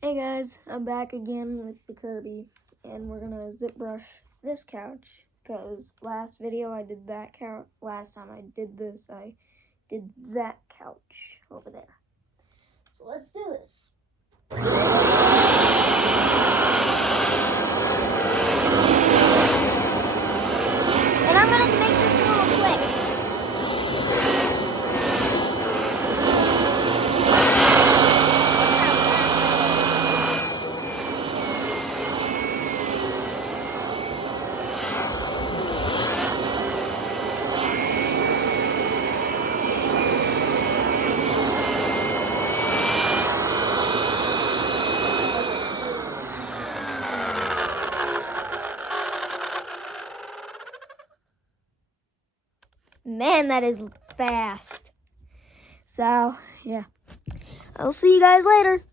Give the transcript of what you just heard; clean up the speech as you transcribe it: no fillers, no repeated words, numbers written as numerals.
Hey guys, I'm back again with the Kirby, and we're gonna zip brush this couch, because last video I did that couch, last time I did this, I did that couch over there. So let's do this. And I'm gonna make this a little quick. Man, that is fast. So, yeah. I'll see you guys later.